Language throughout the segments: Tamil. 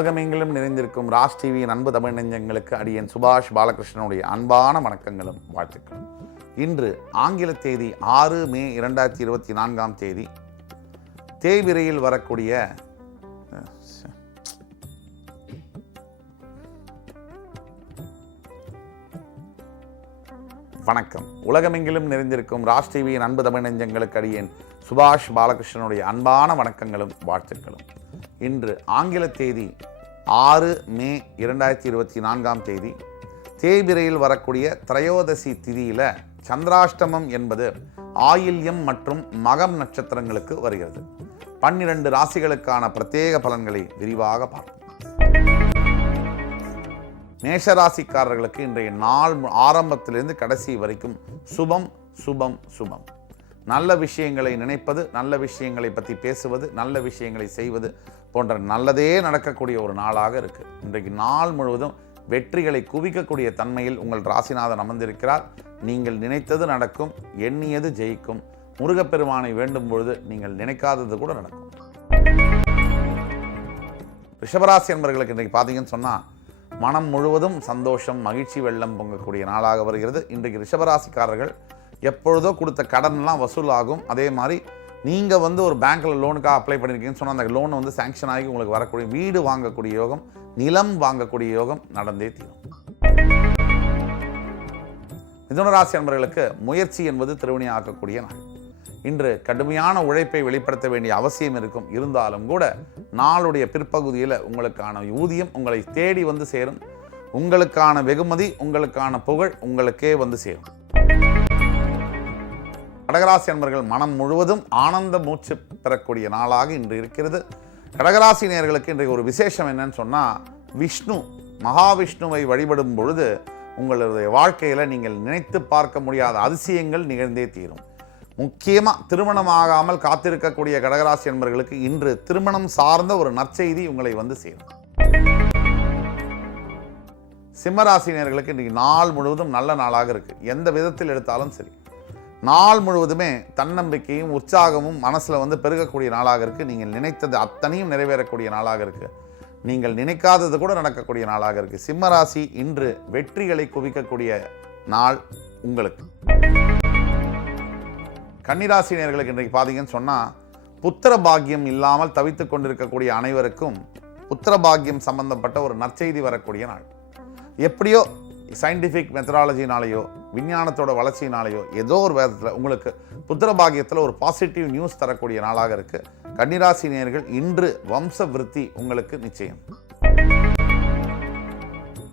உலகமெங்கிலும் நிறைந்திருக்கும் ராஜ் டிவியின் அன்பு தமிழ் நெஞ்சங்களுக்கு அடியேன் சுபாஷ் பாலகிருஷ்ணனுடைய அன்பான வணக்கங்களும் வாழ்த்துக்களும். இன்று ஆங்கில தேதி 6 மே 2024 தேய்பிரையில் வரக்கூடிய வணக்கம். உலகமெங்கிலும் நிறைந்திருக்கும் ராஜ் டிவியின் அன்பு தமிழ் நெஞ்சங்களுக்கு அடியேன் சுபாஷ் பாலகிருஷ்ணனுடைய அன்பான வணக்கங்களும் வாழ்த்துக்களும். இன்று ஆங்கில தேதி 6 மே 2024 தேய்பிரையில் வரக்கூடிய திரையோதசி திதியில் சந்திராஷ்டமம் என்பது ஆயில்யம் மற்றும் மகம் நட்சத்திரங்களுக்கு வருகிறது. 12 ராசிகளுக்கான பிரத்யேக பலன்களை விரிவாக பார்ப்போம். மேஷராசிக்காரர்களுக்கு இன்றைய நாள் ஆரம்பத்திலிருந்து கடைசி வரைக்கும் சுபம் சுபம் சுபம். நல்ல விஷயங்களை நினைப்பது, நல்ல விஷயங்களை பற்றி பேசுவது, நல்ல விஷயங்களை செய்வது போன்ற நல்லதே நடக்கக்கூடிய ஒரு நாளாக இருக்குது. இன்றைக்கு நாள் முழுவதும் வெற்றிகளை குவிக்கக்கூடிய தன்மையில் உங்கள் ராசிநாதன் அமர்ந்திருக்கிறார். நீங்கள் நினைத்தது நடக்கும், எண்ணியது ஜெயிக்கும். முருகப்பெருமானை வேண்டும் பொழுது நீங்கள் நினைக்காதது கூட நடக்கும். ரிஷபராசி என்பவர்களுக்கு இன்றைக்கு பார்த்தீங்கன்னு சொன்னால் மனம் முழுவதும் சந்தோஷம், மகிழ்ச்சி வெள்ளம் பொங்கக்கூடிய நாளாக வருகிறது. இன்றைக்கு ரிஷபராசிக்காரர்கள் எப்பொழுதோ கொடுத்த கடன்லாம் வசூலாகும். அதே மாதிரி நீங்கள் ஒரு பேங்க்கில் லோனுக்காக அப்ளை பண்ணியிருக்கீங்கன்னு சொன்னால் அந்த லோன் சாங்ஷன் ஆகி உங்களுக்கு வரக்கூடிய வீடு வாங்கக்கூடிய யோகம், நிலம் வாங்கக்கூடிய யோகம் நடந்தே தீரும். மிதுனராசி அன்பர்களுக்கு முயற்சி என்பது திருவினை ஆக்கக்கூடிய நாள். இன்று கடுமையான உழைப்பை வெளிப்படுத்த வேண்டிய அவசியம் இருக்கும். இருந்தாலும் கூட நாளுடைய பிற்பகுதியில் உங்களுக்கான ஊதியம் உங்களை தேடி வந்து சேரும். உங்களுக்கான வெகுமதி, உங்களுக்கான புகழ் உங்களுக்கே வந்து சேரும். கடகராசி அன்பர்கள் மனம் முழுவதும் ஆனந்த மூச்சு பெறக்கூடிய நாளாக இன்று இருக்கிறது. கடகராசி நேயர்களுக்கு இன்றைக்கு ஒரு விசேஷம் என்னன்னு சொன்னால், விஷ்ணு மகாவிஷ்ணுவை வழிபடும் பொழுது உங்களுடைய வாழ்க்கையில் நீங்கள் நினைத்து பார்க்க முடியாத அதிசயங்கள் நிகழ்ந்தே தீரும். முக்கியமாக திருமணமாகாமல் காத்திருக்கக்கூடிய கடகராசி அன்பர்களுக்கு இன்று திருமணம் சார்ந்த ஒரு நற்செய்தி உங்களை வந்து சேரும். சிம்மராசினியர்களுக்கு இன்றைக்கு நாள் முழுவதும் நல்ல நாளாக இருக்கு. எந்த விதத்தில் எடுத்தாலும் சரி, நாள் முழுவதுமே தன்னம்பிக்கையும் உற்சாகமும் மனசில் பெருகக்கூடிய நாளாக இருக்குது. நீங்கள் நினைத்தது அத்தனையும் நிறைவேறக்கூடிய நாளாக இருக்குது. நீங்கள் நினைக்காதது கூட நடக்கக்கூடிய நாளாக இருக்குது. சிம்மராசி இன்று வெற்றிகளை குவிக்கக்கூடிய நாள் உங்களுக்கு. கன்னிராசி நேயர்களுக்கு இன்றைக்கு பார்த்தீங்கன்னு சொன்னால், புத்திர பாக்கியம் இல்லாமல் தவித்து கொண்டிருக்கக்கூடிய அனைவருக்கும் புத்திர பாக்கியம் சம்பந்தப்பட்ட ஒரு நற்செய்தி வரக்கூடிய நாள். எப்படியோ சயின்டிஃபிக் மெத்தடாலஜினாலேயோ விஞ்ஞானத்தோட வளர்ச்சியினாலேயோ ஏதோ ஒரு விதத்தில் உங்களுக்கு புத்திர பாக்கியத்தில் ஒரு பாசிட்டிவ் நியூஸ் தரக்கூடிய நாளாக இருக்குது. கன்னிராசி நேயர்கள் இன்று வம்ச விருத்தி உங்களுக்கு நிச்சயம்.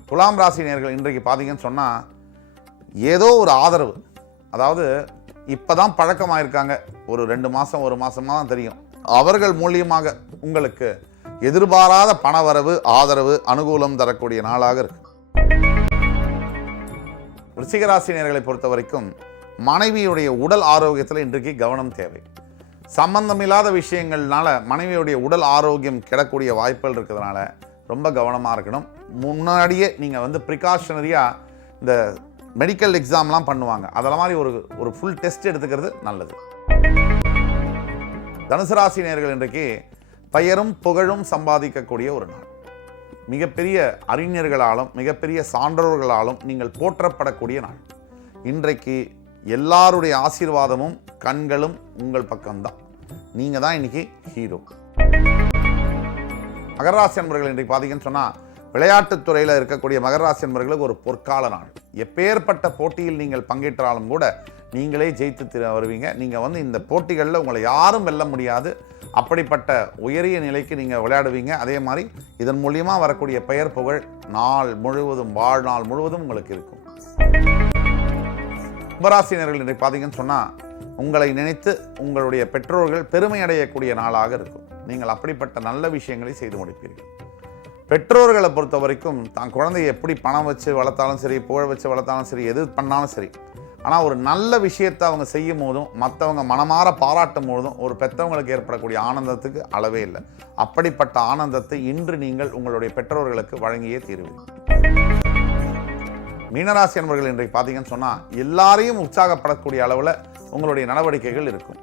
துலாம் ராசி நேயர்கள் இன்றைக்கு பார்த்தீங்கன்னு சொன்னால், ஏதோ ஒரு ஆதரவு, அதாவது இப்போதான் பழக்கமாயிருக்காங்க, ஒரு 2 மாதம் 1 மாதமாக தான் தெரியும், அவர்கள் மூலியமாக உங்களுக்கு எதிர்பாராத பணவரவு, ஆதரவு, அனுகூலம் தரக்கூடிய நாளாக இருக்கு. ரிஷிகராசினியர்களை பொறுத்த வரைக்கும் மனைவியுடைய உடல் ஆரோக்கியத்தில் இன்றைக்கு கவனம் தேவை. சம்பந்தமில்லாத விஷயங்கள்னால மனைவியுடைய உடல் ஆரோக்கியம் கிடக்கூடிய வாய்ப்புகள் இருக்கிறதுனால ரொம்ப கவனமாக இருக்கணும். முன்னாடியே நீங்கள் ப்ரிகாஷனரியாக இந்த மெடிக்கல் எக்ஸாம்லாம் பண்ணுவாங்க, அதெல்லாம் மாதிரி ஒரு ஃபுல் டெஸ்ட் எடுத்துக்கிறது நல்லது. தனுசு ராசி நேயர்கள் இன்றைக்கு பெயரும் புகழும் சம்பாதிக்கக்கூடிய ஒரு நாள். மிகப்பெரிய அறிஞர்களாலும் மிகப்பெரிய சான்றோர்களாலும் நீங்கள் போற்றப்படக்கூடிய நாள். இன்றைக்கு எல்லாருடைய ஆசீர்வாதமும் கண்களும் உங்கள் பக்கம்தான். நீங்கள் தான் இன்னைக்கு ஹீரோ. மகராசி அன்பர்கள் இன்றைக்கு பார்த்தீங்கன்னு சொன்னால், விளையாட்டுத்துறையில் இருக்கக்கூடிய மகராசி அன்பர்களுக்கு ஒரு பொற்கால நாள். எப்பேற்பட்ட போட்டியில் நீங்கள் பங்கேற்றாலும் கூட நீங்களே ஜெயித்து வருவீங்க. நீங்கள் இந்த போட்டிகளில் உங்களை யாரும் வெல்ல முடியாது. அப்படிப்பட்ட உயரிய நிலைக்கு நீங்கள் விளையாடுவீங்க. அதே மாதிரி இதன் மூலியமாக வரக்கூடிய பெயர் புகழ் நாள் முழுவதும், வாழ்நாள் முழுவதும் உங்களுக்கு இருக்கும். கும்பராசினியர்கள் இன்றைக்கு பார்த்தீங்கன்னு சொன்னால், உங்களை நினைத்து உங்களுடைய பெற்றோர்கள் பெருமை அடையக்கூடிய நாளாக இருக்கும். நீங்கள் அப்படிப்பட்ட நல்ல விஷயங்களை செய்து முடிப்பீர்கள். பெற்றோர்களை பொறுத்த வரைக்கும் தான் குழந்தையை எப்படி பணம் வச்சு வளர்த்தாலும் சரி, புகழ் வச்சு வளர்த்தாலும் சரி, எது பண்ணாலும் சரி, ஆனால் ஒரு நல்ல விஷயத்தை அவங்க செய்யும் போதும் மற்றவங்க மனமாற பாராட்டும் போதும் ஒரு பெற்றவங்களுக்கு ஏற்படக்கூடிய ஆனந்தத்துக்கு அளவே இல்லை. அப்படிப்பட்ட ஆனந்தத்தை இன்று நீங்கள் உங்களுடைய பெற்றோர்களுக்கு வழங்கியே தீருவீர்கள். மீனராசி என்பவர்கள் இன்றைக்கு பார்த்தீங்கன்னு சொன்னால், எல்லாரையும் உற்சாகப்படக்கூடிய அளவில் உங்களுடைய நடவடிக்கைகள் இருக்கும்.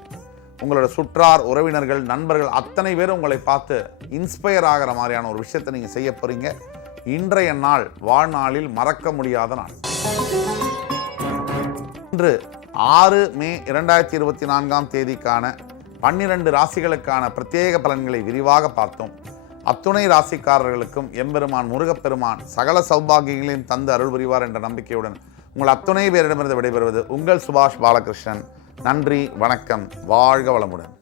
உங்களோட சுற்றார், உறவினர்கள், நண்பர்கள் அத்தனை பேரும் உங்களை பார்த்து இன்ஸ்பயர் ஆகிற மாதிரியான ஒரு விஷயத்தை நீங்கள் செய்ய போகிறீங்க. இன்றைய நாள் வாழ்நாளில் மறக்க முடியாத நாள். இன்று 6 மே 2024 தேதிக்கான 12 ராசிகளுக்கான பிரத்யேக பலன்களை விரிவாக பார்த்தோம். அத்துணை ராசிக்காரர்களுக்கும் எம்பெருமான் முருகப்பெருமான் சகல சௌபாகியங்களையும் தந்து அருள் புரிவார் என்ற நம்பிக்கையுடன் உங்கள் அத்துணை பேரிடமிருந்து விடைபெறுவது உங்கள் சுபாஷ் பாலகிருஷ்ணன். நன்றி, வணக்கம், வாழ்க வளமுடன்.